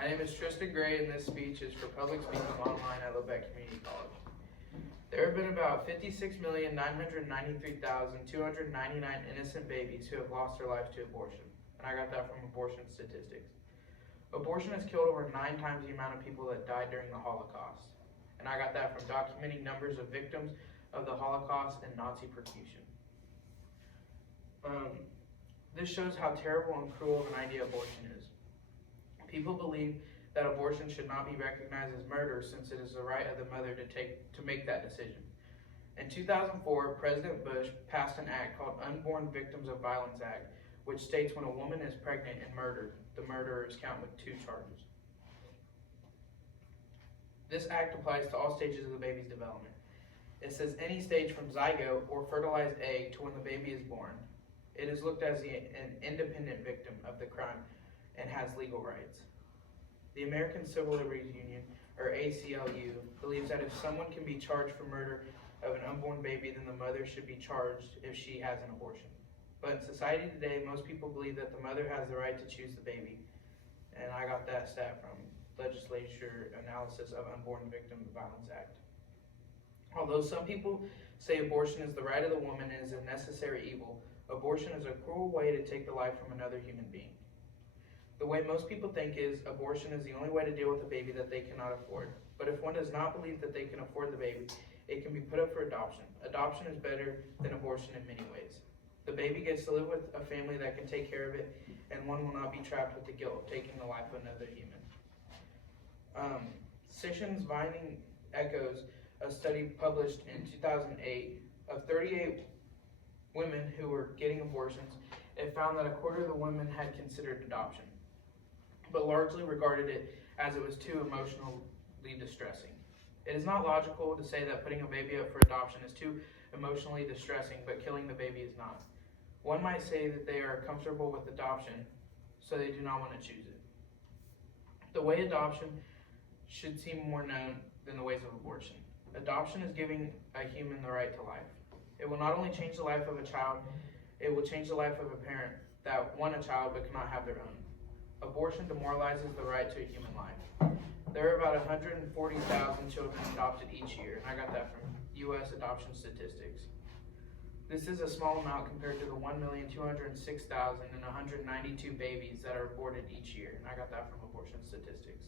My name is Tristan Gray, and this speech is for public speaking online at Lebec Community College. There have been about 56,993,299 innocent babies who have lost their lives to abortion, and I got that from abortion statistics. Abortion has killed over 9 times the amount of people that died during the Holocaust, and I got that from documenting numbers of victims of the Holocaust and Nazi persecution. This shows how terrible and cruel of an idea abortion is. People believe that abortion should not be recognized as murder since it is the right of the mother to make that decision. In 2004, President Bush passed an act called Unborn Victims of Violence Act, which states when a woman is pregnant and murdered, the murderer is counted with 2 charges. This act applies to all stages of the baby's development. It says any stage from zygote or fertilized egg to when the baby is born. It is looked as an independent victim of the crime and has legal rights. The American Civil Liberties Union, or ACLU, believes that if someone can be charged for murder of an unborn baby, then the mother should be charged if she has an abortion. But in society today, most people believe that the mother has the right to choose the baby. And I got that stat from Legislature Analysis of Unborn Victim Violence Act. Although some people say abortion is the right of the woman and is a necessary evil, abortion is a cruel way to take the life from another human being. The way most people think is abortion is the only way to deal with a baby that they cannot afford. But if one does not believe that they can afford the baby, it can be put up for adoption. Adoption is better than abortion in many ways. The baby gets to live with a family that can take care of it, and one will not be trapped with the guilt of taking the life of another human. Sission's Vining echoes a study published in 2008 of 38 women who were getting abortions. It found that a quarter of the women had considered adoption, but largely regarded it as it was too emotionally distressing. It is not logical to say that putting a baby up for adoption is too emotionally distressing, but killing the baby is not. One might say that they are comfortable with adoption, so they do not want to choose it. The way adoption should seem more known than the ways of abortion. Adoption is giving a human the right to life. It will not only change the life of a child, it will change the life of a parent that want a child but cannot have their own. Abortion demoralizes the right to a human life. There are about 140,000 children adopted each year, and I got that from U.S. adoption statistics. This is a small amount compared to the 1,206,192 babies that are aborted each year, and I got that from abortion statistics.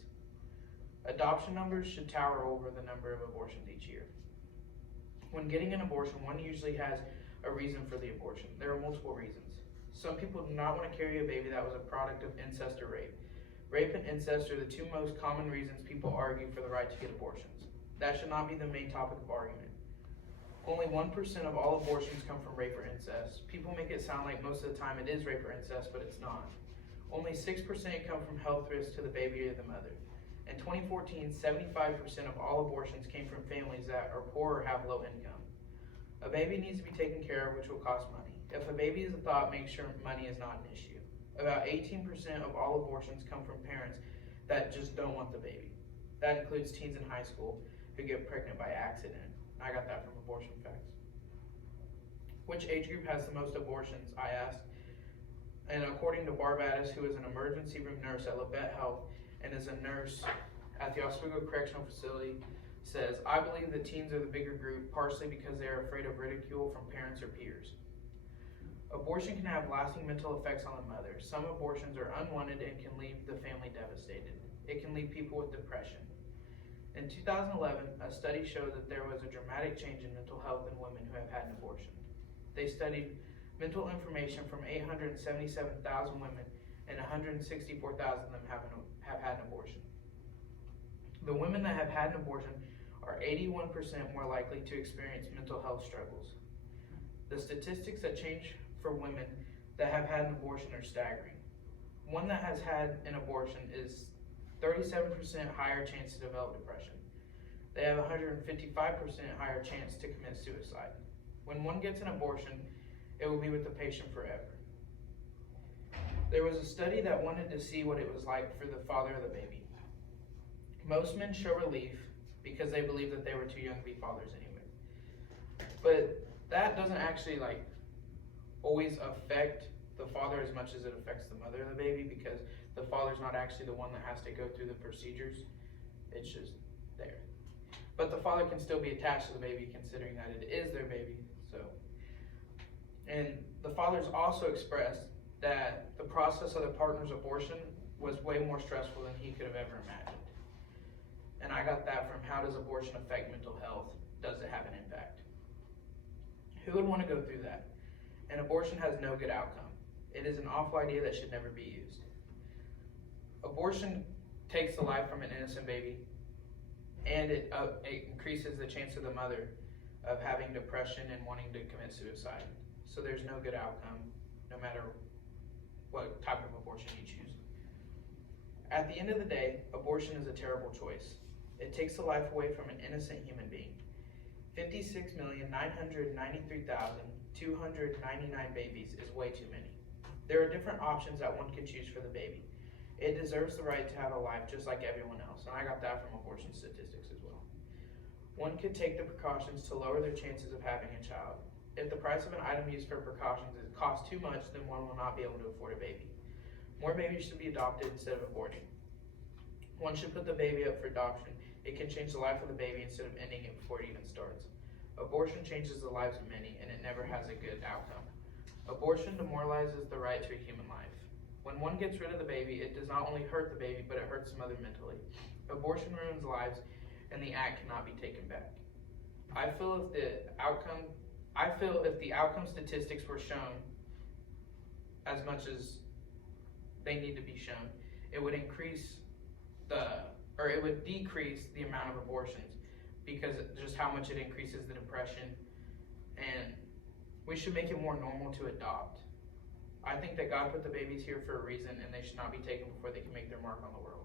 Adoption numbers should tower over the number of abortions each year. When getting an abortion, one usually has a reason for the abortion. There are multiple reasons. Some people do not want to carry a baby that was a product of incest or rape. Rape and incest are the 2 most common reasons people argue for the right to get abortions. That should not be the main topic of argument. Only 1% of all abortions come from rape or incest. People make it sound like most of the time it is rape or incest, but it's not. Only 6% come from health risks to the baby or the mother. In 2014, 75% of all abortions came from families that are poor or have low income. A baby needs to be taken care of, which will cost money. If a baby is a thought, make sure money is not an issue. About 18% of all abortions come from parents that just don't want the baby. That includes teens in high school who get pregnant by accident. I got that from Abortion Facts. Which age group has the most abortions, I asked. And according to Barbados, who is an emergency room nurse at Labette Health and is a nurse at the Oswego Correctional Facility, says, I believe that teens are the bigger group, partially because they are afraid of ridicule from parents or peers. Abortion can have lasting mental effects on the mother. Some abortions are unwanted and can leave the family devastated. It can leave people with depression. In 2011, a study showed that there was a dramatic change in mental health in women who have had an abortion. They studied mental information from 877,000 women, and 164,000 of them have had an abortion. The women that have had an abortion are 81% more likely to experience mental health struggles. The statistics that change for women that have had an abortion are staggering. One that has had an abortion is 37% higher chance to develop depression. They have 155% higher chance to commit suicide. When one gets an abortion, it will be with the patient forever. There was a study that wanted to see what it was like for the father of the baby. Most men show relief because they believe that they were too young to be fathers anyway. But that doesn't actually always affect the father as much as it affects the mother of the baby, because The father's not actually the one that has to go through the procedures. It's just there. But the father can still be attached to the baby, considering that it is their baby. And the fathers also expressed that the process of the partner's abortion was way more stressful than he could have ever imagined. And I got that from how does abortion affect mental health? Does it have an impact? Who would want to go through that? An abortion has no good outcome. It is an awful idea that should never be used. Abortion takes the life from an innocent baby, and it increases the chance of the mother of having depression and wanting to commit suicide. So there's no good outcome, no matter what type of abortion you choose. At the end of the day, abortion is a terrible choice. It takes the life away from an innocent human being. 56,993,299 babies is way too many. There are different options that one can choose for the baby. It deserves the right to have a life just like everyone else, and I got that from abortion statistics as well. One could take the precautions to lower their chances of having a child. If the price of an item used for precautions costs too much, then one will not be able to afford a baby. More babies should be adopted instead of aborting. One should put the baby up for adoption. It can change the life of the baby instead of ending it before it even starts. Abortion changes the lives of many, and it never has a good outcome. Abortion demoralizes the right to a human life. When one gets rid of the baby, it does not only hurt the baby, but it hurts the mother mentally. Abortion ruins lives, and the act cannot be taken back. I feel if the outcome statistics were shown as much as they need to be shown, it would decrease the amount of abortions, because just how much it increases the depression, and we should make it more normal to adopt. I think that God put the babies here for a reason, and they should not be taken before they can make their mark on the world.